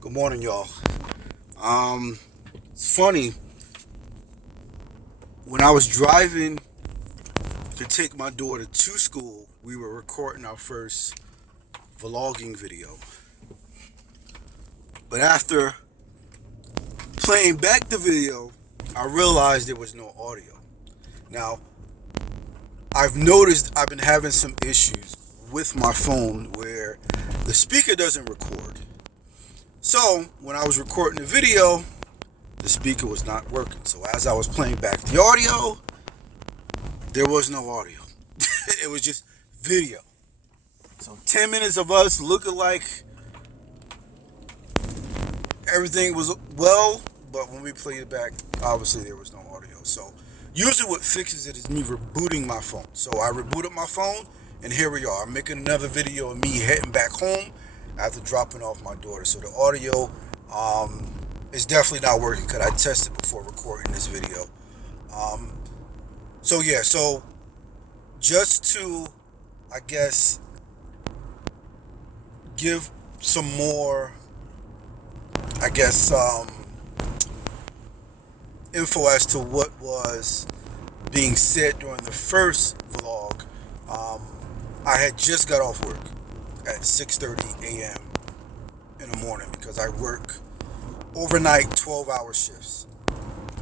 Good morning, y'all. It's funny when I was driving to take my daughter to school. We were recording our first vlogging video, but after playing back the video, I realized there was no audio. Now, I've noticed I've been having some issues with my phone where the speaker doesn't record. So when I was recording the video, the speaker was not working. So as I was playing back the audio, there was no audio. It was just video. So 10 minutes of us looking like everything was well, but when we played it back, obviously there was no audio. So usually what fixes it is me rebooting my phone. So I rebooted my phone, and here we are. I'm making another video of me heading back home after dropping off my daughter. So the audio is definitely not working because I tested before recording this video. Um, so just to, I guess, give some more, I guess, info as to what was being said during the first vlog. Um, I had just got off work at 6:30 a.m. in the morning because I work overnight 12-hour shifts.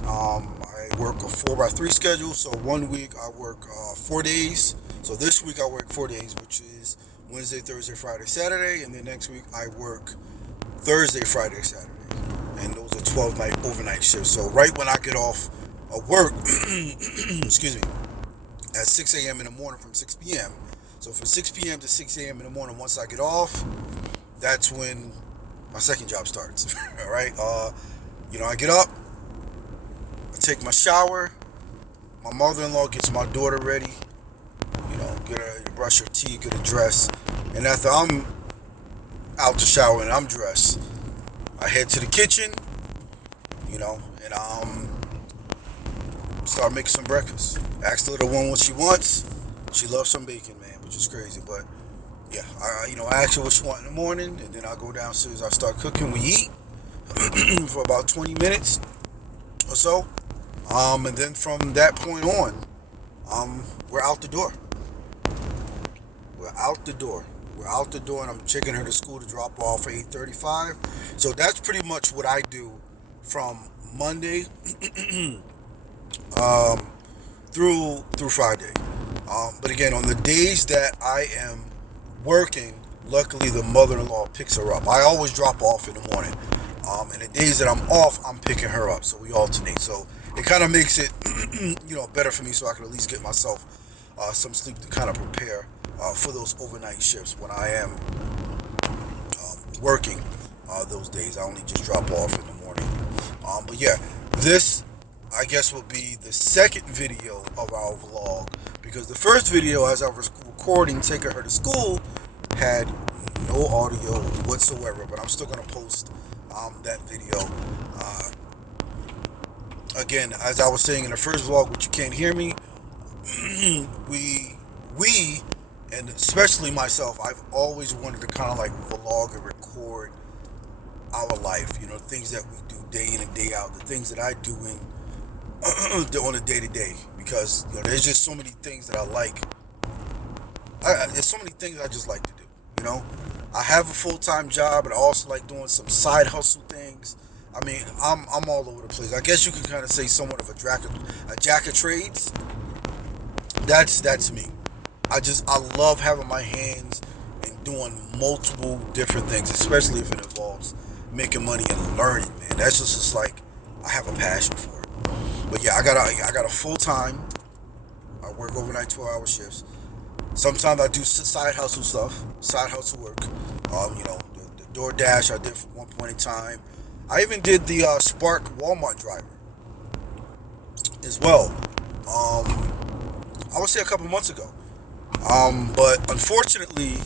I work a 4x3 schedule, so one week I work 4 days. So this week I work 4 days, which is Wednesday, Thursday, Friday, Saturday, and then next week I work Thursday, Friday, Saturday, and those are 12-night overnight shifts. So right when I get off of work, excuse me, at 6 a.m. in the morning from 6 p.m. So from 6 p.m. to 6 a.m. in the morning, once I get off, that's when my second job starts. All right. I get up, I take my shower. My mother-in-law gets my daughter ready. Get her to brush her teeth, get her dressed, and after I'm out the shower and I'm dressed, I head to the kitchen. And start making some breakfast. Ask the little one what she wants. She loves some bacon, man, which is crazy, but yeah, I ask her what she wants in the morning, and then I go downstairs. I start cooking. We eat for about 20 minutes or so, and then from that point on, we're out the door. We're out the door. We're out the door, and I'm taking her to school to drop off at 8:35. So that's pretty much what I do from Monday um, through Friday. But again, on the days that I am working, luckily the mother-in-law picks her up. I always drop off in the morning, and the days that I'm off, I'm picking her up. So we alternate. So it kind of makes it, better for me, so I can at least get myself some sleep to kind of prepare for those overnight shifts when I am working those days. I only just drop off in the morning. But yeah, this I guess will be the second video of our vlog, because the first video, as I was recording taking her to school, had no audio whatsoever. But I'm still gonna post that video. Again, as I was saying in the first vlog, which you can't hear me, we and especially myself, I've always wanted to kind of like vlog and record our life, things that we do day in and day out, the things that I do on a day to day, because there's just so many things that I like. There's so many things I just like to do. I have a full-time job, and I also like doing some side hustle things. I mean, I'm all over the place. I guess you could kind of say somewhat of a jack of trades. That's me. I love having my hands and doing multiple different things, especially if it involves making money and learning, man. That's just like I have a passion for it. But yeah, I got a full time. I work overnight 12-hour shifts. Sometimes I do side hustle stuff, side hustle work. The DoorDash I did for one point in time. I even did the Spark Walmart driver as well. I would say a couple months ago. But unfortunately,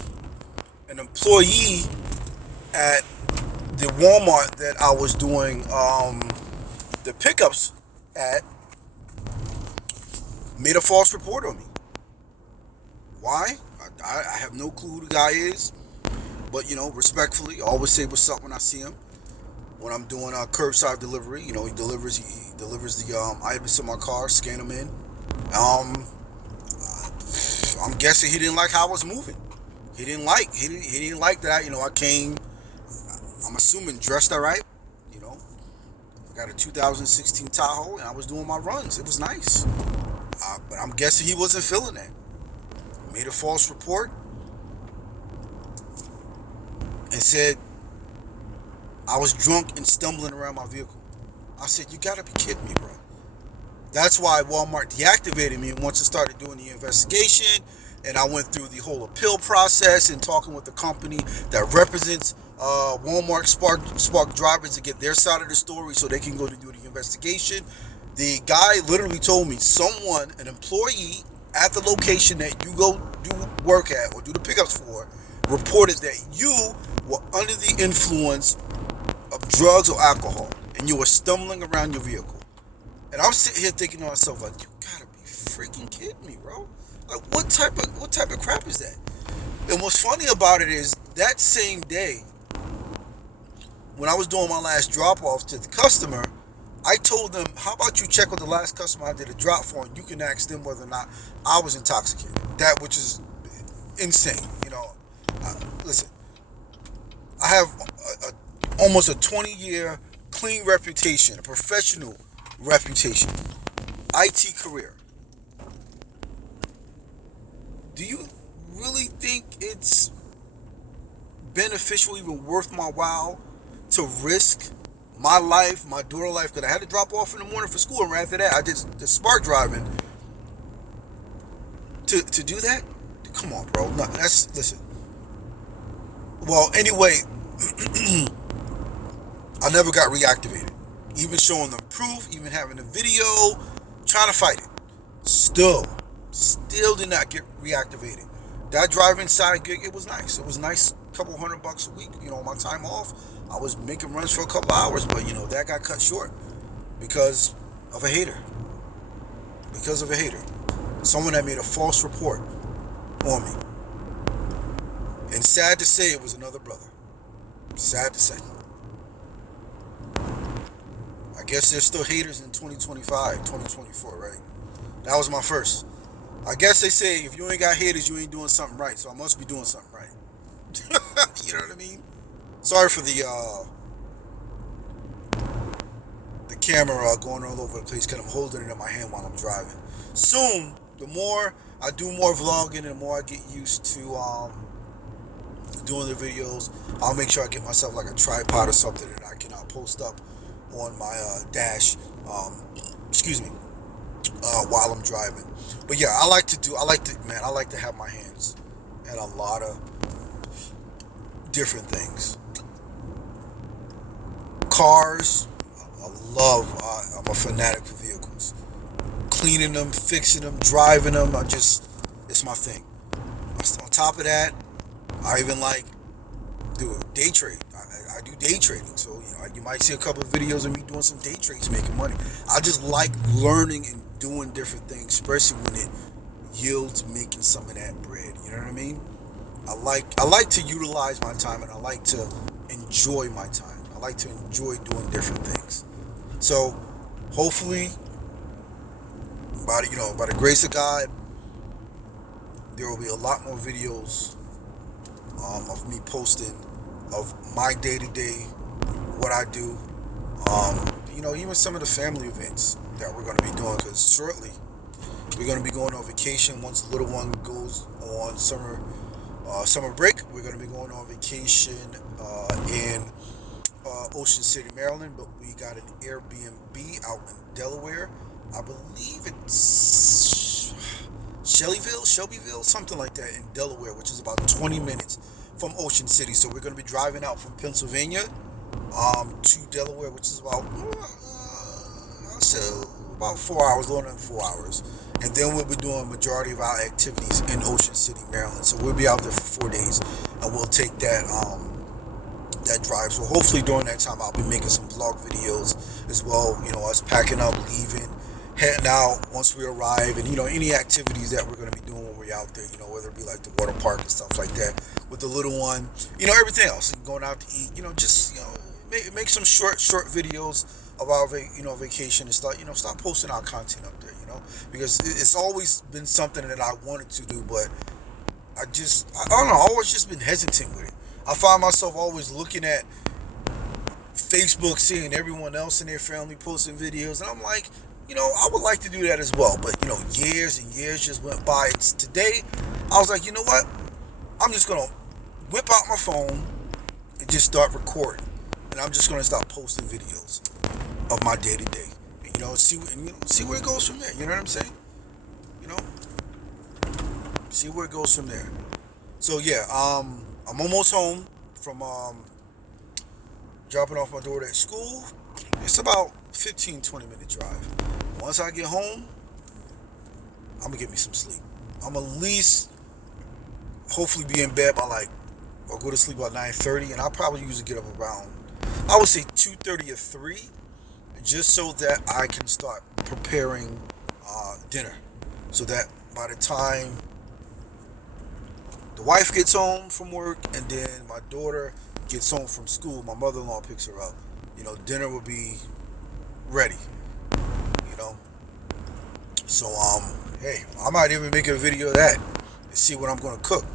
an employee at the Walmart that I was doing the pickups at made a false report on me. Why? I have no clue who the guy is. But respectfully, I always say what's up when I see him. when I'm doing curbside delivery. He delivers the items to my car, scan them in. Um, I'm guessing he didn't like how I was moving. He didn't like that. I came. I'm assuming dressed all right. You know, I got a 2016 Tahoe, and I was doing my runs. It was nice. But I'm guessing he wasn't feeling that. Made a false report and said I was drunk and stumbling around my vehicle. I said, you gotta be kidding me, bro. That's why Walmart deactivated me. And once I started doing the investigation, and I went through the whole appeal process and talking with the company that represents Walmart Spark drivers to get their side of the story so they can go to do the investigation. The guy literally told me an employee at the location that you go do work at or do the pickups for, reported that you were under the influence of drugs or alcohol and you were stumbling around your vehicle. And I'm sitting here thinking to myself, like, you gotta be freaking kidding me, bro. Like, what type of crap is that? And what's funny about it is that same day, when I was doing my last drop off to the customer, I told them, how about you check with the last customer I did a drop for, and you can ask them whether or not I was intoxicated. That, which is insane. Listen, I have almost a 20-year clean reputation, a professional reputation, IT career. Do you really think it's beneficial, even worth my while, to risk my life, my daughter's life, because I had to drop off in the morning for school, and right after that, I did the Spark driving. To do that? Come on, bro. No, listen. Well, anyway, I never got reactivated. Even showing them proof, even having a video, trying to fight it. Still did not get reactivated. That driving side gig, it was nice. It was nice, a couple $100 a week. My time off, I was making runs for a couple hours, but that got cut short because of a hater. Because of a hater. Someone that made a false report on me. And sad to say, it was another brother. Sad to say. I guess there's still haters in 2025, 2024, right? That was my first. I guess they say if you ain't got haters, you ain't doing something right. So I must be doing something right. You know what I mean? Sorry for the camera going all over the place because I'm holding it in my hand while I'm driving. Soon, the more I do more vlogging and the more I get used to doing the videos, I'll make sure I get myself like a tripod or something that I can post up on my dash, while I'm driving. But yeah, I like to have my hands in a lot of different things. Cars, I'm a fanatic for vehicles. Cleaning them, fixing them, driving them, it's my thing. On top of that, I even do a day trade. I do day trading, so you might see a couple of videos of me doing some day trades, making money. I just like learning and doing different things, especially when it yields making some of that bread. You know what I mean? I like to utilize my time, and I like to enjoy my time. I like to enjoy doing different things. So hopefully, by the grace of God, there will be a lot more videos of me posting of my day-to-day, what I do, even some of the family events that we're going to be doing, because shortly we're going to be going on vacation. Once the little one goes on summer break, we're going to be going on vacation in Ocean City, Maryland, but we got an Airbnb out in Delaware. I believe it's Shelbyville, something like that, in Delaware, which is about 20 minutes from Ocean City. So we're going to be driving out from Pennsylvania to Delaware, which is about 4 hours, a little under 4 hours. And then we'll be doing a majority of our activities in Ocean City, Maryland. So we'll be out there for 4 days, and we'll take that drive. So hopefully during that time, I'll be making some vlog videos as well. Us packing up, leaving, heading out once we arrive, and any activities that we're going to be doing when we're out there. Whether it be like the water park and stuff like that with the little one. Everything else, and going out to eat. make some short videos of our vacation, and start posting our content up there. Because it's always been something that I wanted to do, but I don't know, I've always just been hesitant with it. I find myself always looking at Facebook, seeing everyone else in their family posting videos, and I'm like, I would like to do that as well. But years and years just went by. Today, I was like, you know what? I'm just gonna whip out my phone and just start recording, and I'm just gonna start posting videos of my day to day. See where it goes from there. You know what I'm saying? You know, see where it goes from there. So yeah, I'm almost home from dropping off my daughter at school. It's about 15-20 minute drive. Once I get home, I'm gonna get me some sleep. I'm at least hopefully be in bed by or go to sleep about 9:30, and I'll probably usually get up around, I would say 2:30 or 3, just so that I can start preparing dinner, so that by the time the wife gets home from work and then my daughter gets home from school, my mother-in-law picks her up, dinner will be ready, you know. So hey, I might even make a video of that and see what I'm gonna cook.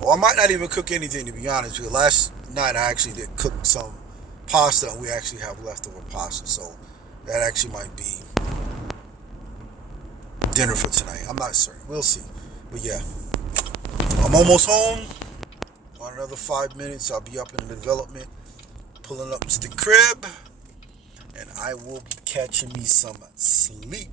Or I might not even cook anything, to be honest, because last night I actually did cook some pasta, and we actually have leftover pasta, so that actually might be dinner for tonight. I'm not certain. We'll see. But yeah, I'm almost home. On another 5 minutes, I'll be up in the development, pulling up to the crib, and I will be catching me some sleep.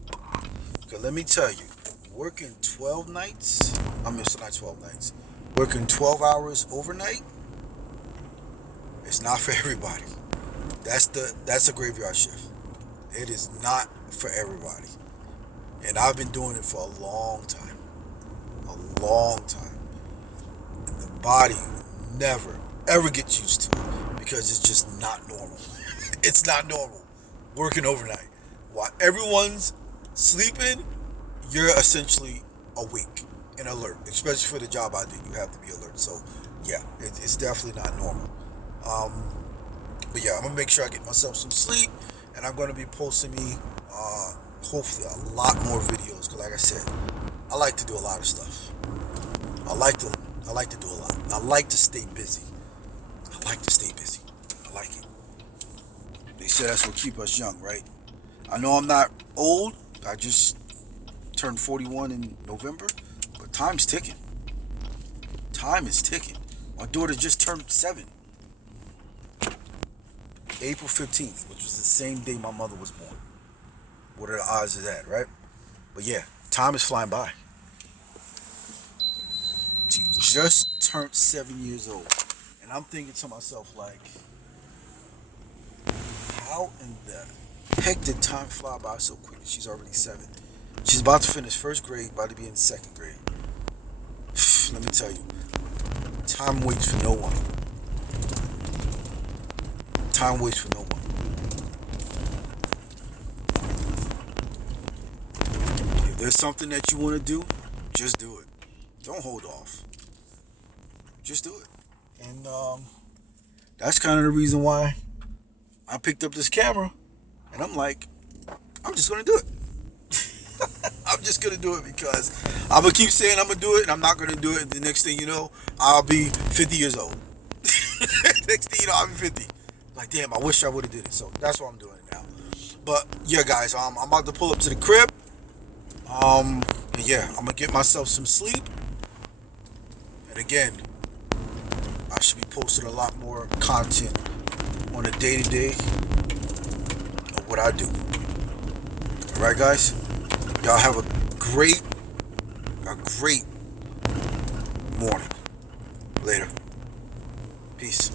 Because let me tell you, working 12 nights, not 12 nights, working 12 hours overnight, it's not for everybody. That's a graveyard shift. It is not for everybody. And I've been doing it for a long time. A long time. And the body never, ever gets used to it, because it's just not normal. It's not normal working overnight. While everyone's sleeping, you're essentially awake and alert. Especially for the job I do, you have to be alert. So yeah, it's definitely not normal. But yeah, I'm gonna make sure I get myself some sleep, and I'm gonna be posting me hopefully a lot more videos. Because like I said, I like to do a lot of stuff. I like to do a lot. I like to stay busy. I like it. They say that's what keeps us young, right? I know I'm not old. I just turned 41 in November, but time's ticking. Time is ticking. My daughter just turned 7. April 15th, which was the same day my mother was born. What are the odds of that, right? But yeah, time is flying by. She just turned 7 years old. And I'm thinking to myself, how in the heck did time fly by so quickly? She's already 7. She's about to finish first grade, about to be in second grade. Let me tell you, time waits for no one. Time waits for no one. If there's something that you want to do, just do it. Don't hold off. Just do it. And that's kind of the reason why I picked up this camera, and I'm like, I'm just going to do it. I'm just going to do it, because I'm going to keep saying I'm going to do it, and I'm not going to do it. And the next thing you know, I'll be 50 years old. Next thing you know, I'll be 50. Like, damn, I wish I would have did it. So that's why I'm doing it now. But yeah, guys, I'm about to pull up to the crib. And yeah, I'm going to get myself some sleep. And again, I should be posting a lot more content on a day-to-day of what I do. Alright, guys? Y'all have a great morning. Later. Peace.